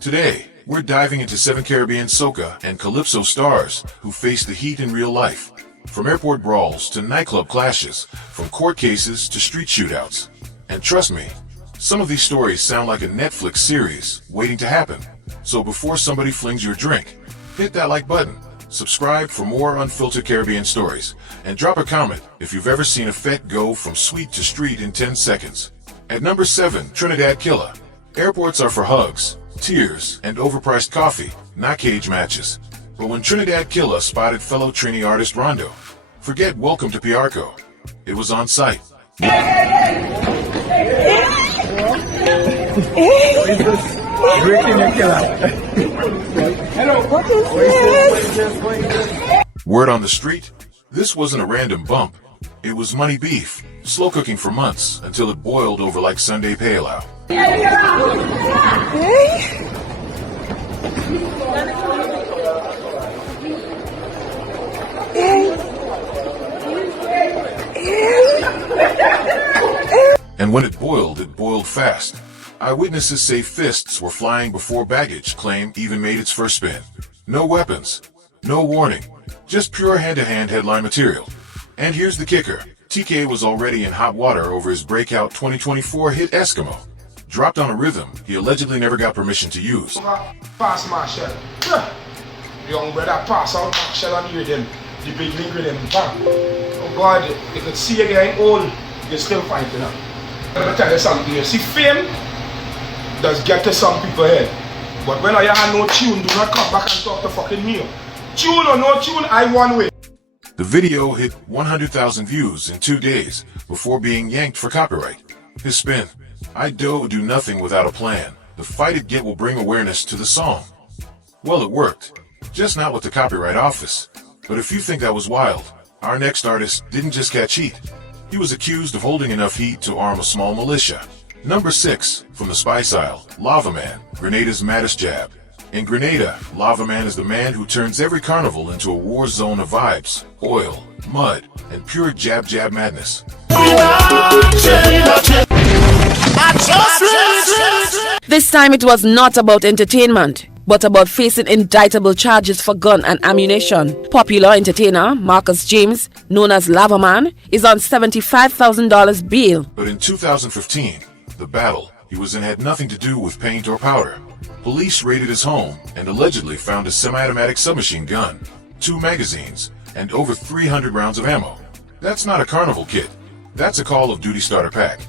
Today, we're diving into 7 Caribbean soca and calypso stars who face the heat in real life. From airport brawls to nightclub clashes, from court cases to street shootouts. And trust me, some of these stories sound like a Netflix series waiting to happen. So before somebody flings your drink, hit that like button, subscribe for more unfiltered Caribbean stories, and drop a comment if you've ever seen a fete go from suite to street in 10 seconds. At number 7, Trinidad Killer. Airports are for hugs, tears, and overpriced coffee, not cage matches. But when Trinidad Killer spotted fellow Trini artist Rondo, forget Welcome to Piarco. It was on site. Word on the street? This wasn't a random bump. It was money beef, slow cooking for months until it boiled over like Sunday payalao. And when it boiled fast. Eyewitnesses say fists were flying before baggage claim even made its first spin. No weapons, no warning, just pure hand-to-hand headline material. And here's the kicker. TK was already in hot water over his breakout 2024 hit Eskimo. Dropped on a rhythm he allegedly never got permission to use. Pass Marshall. Young brother pass out Marshall and hear them. The big link with them. Bang. Oh God, you could see you getting old, you're still fighting up. Let me tell you something here. See, fame does get to some people head. But when I have no tune, do not come back and talk to fucking me. Tune or no tune, I one way. The video hit 100,000 views in 2 days before being yanked for copyright. His spin: I do nothing without a plan. The fight it get will bring awareness to the song. Well, it worked. Just not with the Copyright Office. But if you think that was wild, our next artist didn't just catch heat. He was accused of holding enough heat to arm a small militia. Number 6, from the Spice Isle, Lava Man, Grenada's maddest jab. In Grenada, Lava Man is the man who turns every carnival into a war zone of vibes, oil, mud, and pure jab madness. This time it was not about entertainment, but about facing indictable charges for gun and ammunition. Popular entertainer Marcus James, known as Lava Man, is on $75,000 bail. But in 2015, the battle he was in had nothing to do with paint or powder. Police raided his home and allegedly found a semi-automatic submachine gun, 2 magazines, and over 300 rounds of ammo. That's not a carnival kit. That's a Call of Duty starter pack.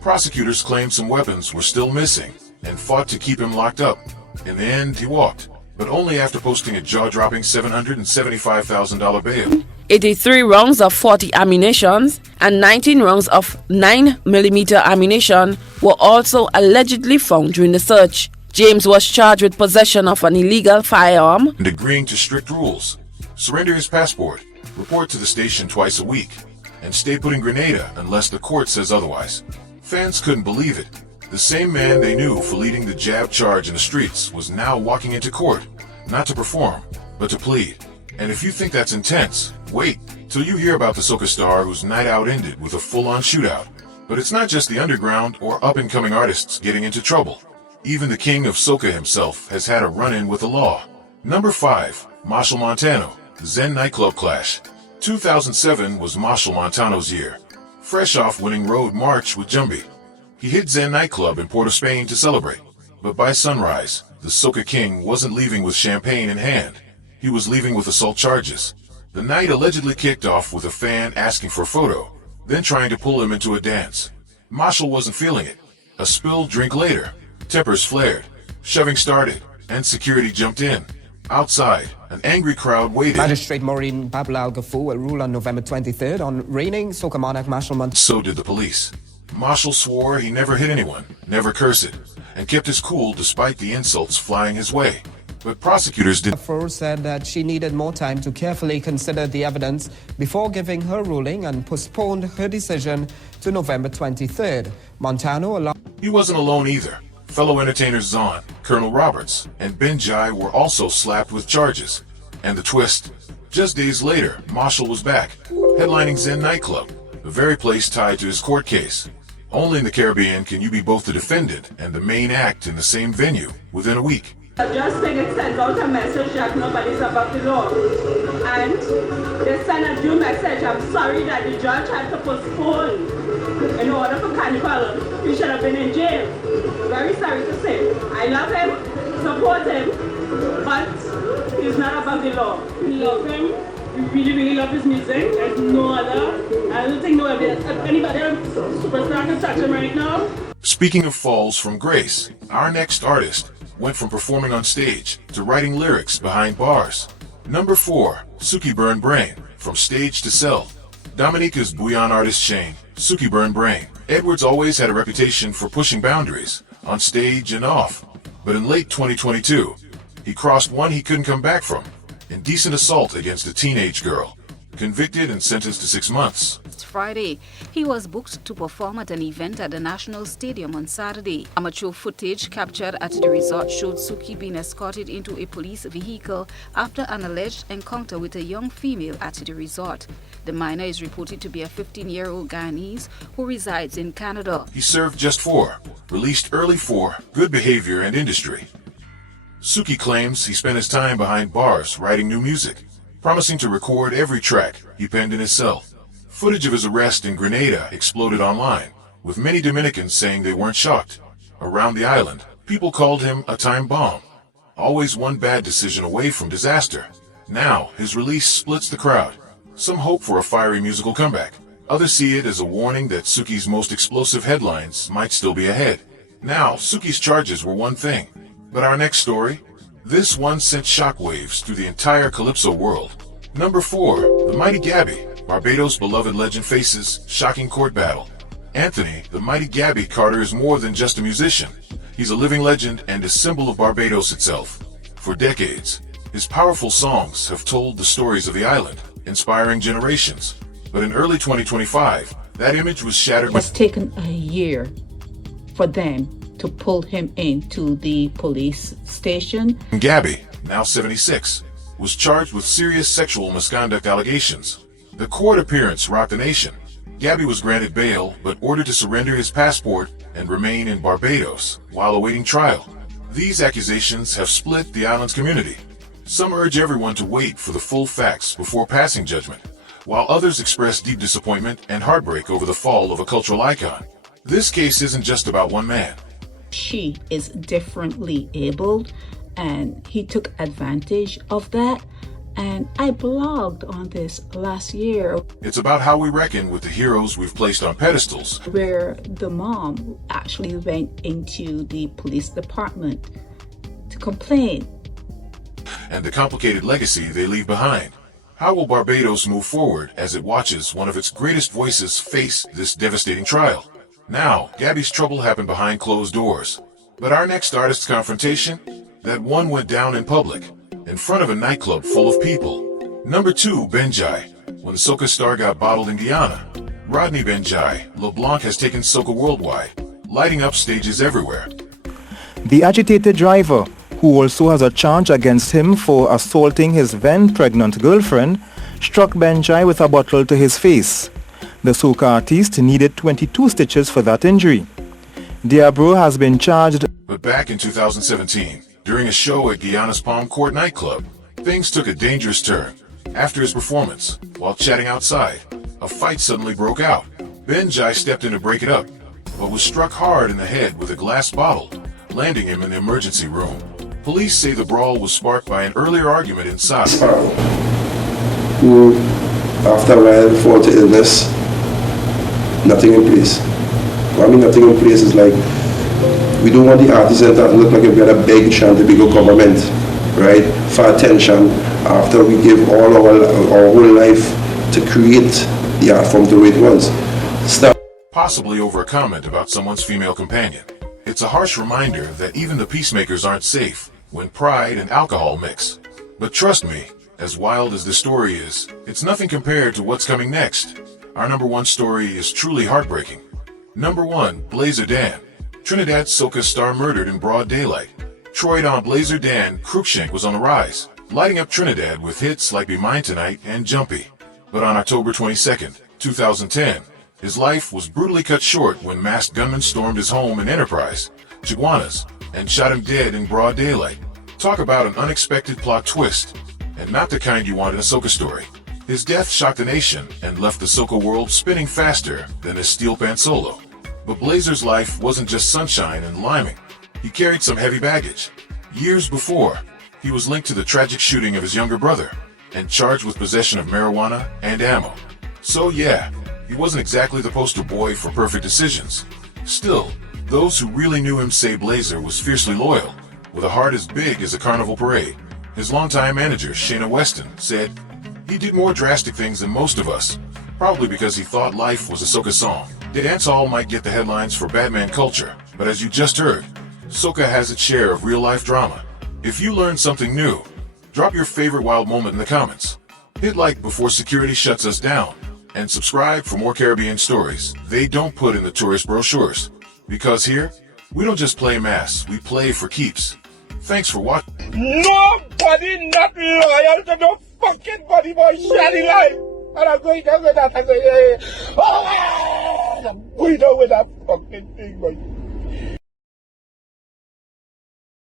Prosecutors claimed some weapons were still missing and fought to keep him locked up. In the end, he walked, but only after posting a jaw-dropping $775,000 bail. 83 rounds of 40 ammunitions and 19 rounds of 9mm ammunition were also allegedly found during the search. James was charged with possession of an illegal firearm and agreeing to strict rules. Surrender his passport, report to the station twice a week, and stay put in Grenada unless the court says otherwise. Fans couldn't believe it. The same man they knew for leading the jab charge in the streets was now walking into court, not to perform, but to plead. And if you think that's intense, wait till you hear about the soca star whose night out ended with a full-on shootout. But it's not just the underground or up-and-coming artists getting into trouble. Even the king of soca himself has had a run-in with the law. Number 5, Marshall Montano, Zen nightclub clash. 2007 was Marshall Montano's year. Fresh off winning Road March with Jumbie, he hit Zen nightclub in Port of Spain to celebrate. But by sunrise, the soca king wasn't leaving with champagne in hand. He was leaving with assault charges. The night allegedly kicked off with a fan asking for a photo, then trying to pull him into a dance. Marshall wasn't feeling it. A spilled drink later, tempers flared, shoving started, and security jumped in. Outside, an angry crowd waited. Magistrate Maureen Babla Al-Gafu will rule on November 23rd on reigning soca monarch Marshall Montano. So did the police. Marshall swore he never hit anyone, never cursed, and kept his cool despite the insults flying his way. But prosecutors did. Said that she needed more time to carefully consider the evidence before giving her ruling and postponed her decision to November 23rd. Montano He wasn't alone either. Fellow entertainers Zahn, Colonel Roberts, and Ben Jai were also slapped with charges. And the twist? Just days later, Marshall was back, headlining Zen nightclub, the very place tied to his court case. Only in the Caribbean can you be both the defendant and the main act in the same venue within a week. I just think it sends out a message that nobody's above the law. And they send a due message. I'm sorry that the judge had to postpone in order for Carnival. He should have been in jail. Very sorry to say. I love him, support him, but he's not above the law. We love him. We really, really love his music. There's no other. I don't think anybody else superstar can touch him right now. Speaking of falls from grace, our next artist went from performing on stage to writing lyrics behind bars. Number 4, Suki Burn Brain, from stage to cell. Dominica's bouillon artist Shane, Suki Burn Brain. Edwards always had a reputation for pushing boundaries, on stage and off. But in late 2022, he crossed one he couldn't come back from. Indecent assault against a teenage girl. Convicted and sentenced to 6 months. Friday, he was booked to perform at an event at the National Stadium on Saturday. Amateur footage captured at the resort showed Suki being escorted into a police vehicle after an alleged encounter with a young female at the resort. The minor is reported to be a 15-year-old Guyanese who resides in Canada. He served just 4, released early for good behavior and industry. Suki claims he spent his time behind bars writing new music, promising to record every track he penned in his cell. Footage of his arrest in Grenada exploded online, with many Dominicans saying they weren't shocked. Around the island, people called him a time bomb. Always one bad decision away from disaster. Now, his release splits the crowd. Some hope for a fiery musical comeback. Others see it as a warning that Suki's most explosive headlines might still be ahead. Now, Suki's charges were one thing. But our next story? This one sent shockwaves through the entire Calypso world. Number 4, the mighty Gabby. Barbados' beloved legend faces shocking court battle. Anthony, the mighty Gabby Carter, is more than just a musician. He's a living legend and a symbol of Barbados itself. For decades, his powerful songs have told the stories of the island, inspiring generations. But in early 2025, that image was shattered. It has taken a year for them to pull him into the police station. Gabby, now 76, was charged with serious sexual misconduct allegations. The court appearance rocked the nation. Gabby was granted bail, but ordered to surrender his passport and remain in Barbados while awaiting trial. These accusations have split the island's community. Some urge everyone to wait for the full facts before passing judgment, while others express deep disappointment and heartbreak over the fall of a cultural icon. This case isn't just about one man. She is differently abled, and he took advantage of that. And I blogged on this last year. It's about how we reckon with the heroes we've placed on pedestals. Where the mom actually went into the police department to complain. And the complicated legacy they leave behind. How will Barbados move forward as it watches one of its greatest voices face this devastating trial? Now, Gabby's trouble happened behind closed doors. But our next artist's confrontation? That one went down in public, in front of a nightclub full of people. Number 2, Benjai. When the Soca star got bottled in Guyana, Rodney Benjai, LeBlanc has taken Soca worldwide, lighting up stages everywhere. The agitated driver, who also has a charge against him for assaulting his then-pregnant girlfriend, struck Benjai with a bottle to his face. The soca artist needed 22 stitches for that injury. Diabro has been charged. But back in 2017, during a show at Guyana's Palm Court nightclub, things took a dangerous turn. After his performance, while chatting outside, a fight suddenly broke out. Benjai stepped in to break it up, but was struck hard in the head with a glass bottle, landing him in the emergency room. Police say the brawl was sparked by an earlier argument inside. Who, after a while, fall to illness, nothing in place. What I mean nothing in place is like, we don't want the artists to look like we had a big chant to big government, right, for attention after we give all our whole life to create the art form the way it was. Possibly over a comment about someone's female companion. It's a harsh reminder that even the peacemakers aren't safe when pride and alcohol mix. But trust me, as wild as this story is, it's nothing compared to what's coming next. Our number 1 story is truly heartbreaking. Number 1, Blazer Dan. Trinidad soca star murdered in broad daylight. Troy Don Blazer Dan Cruikshank was on the rise, lighting up Trinidad with hits like Be Mine Tonight and Jumpy. But on October 22nd, 2010, his life was brutally cut short when masked gunmen stormed his home in Enterprise, Chiguanas, and shot him dead in broad daylight. Talk about an unexpected plot twist, and not the kind you want in a Soca story. His death shocked the nation and left the Soca world spinning faster than his steel pan solo. But Blazer's life wasn't just sunshine and liming. He carried some heavy baggage. Years before, he was linked to the tragic shooting of his younger brother and charged with possession of marijuana and ammo. So yeah, he wasn't exactly the poster boy for perfect decisions. Still, those who really knew him say Blazer was fiercely loyal, with a heart as big as a carnival parade. His longtime manager, Shayna Weston, said, "He did more drastic things than most of us, probably because he thought life was a Soca song." The dancehall might get the headlines for Badman culture, but as you just heard, Soca has its share of real-life drama. If you learned something new, drop your favorite wild moment in the comments. Hit like before security shuts us down, and subscribe for more Caribbean stories they don't put in the tourist brochures. Because here, we don't just play mass, we play for keeps. Thanks for watching. Nobody not loyal to no fucking body boy shady life. And I'm going down with that. I'm going down with that fucking thing, boy.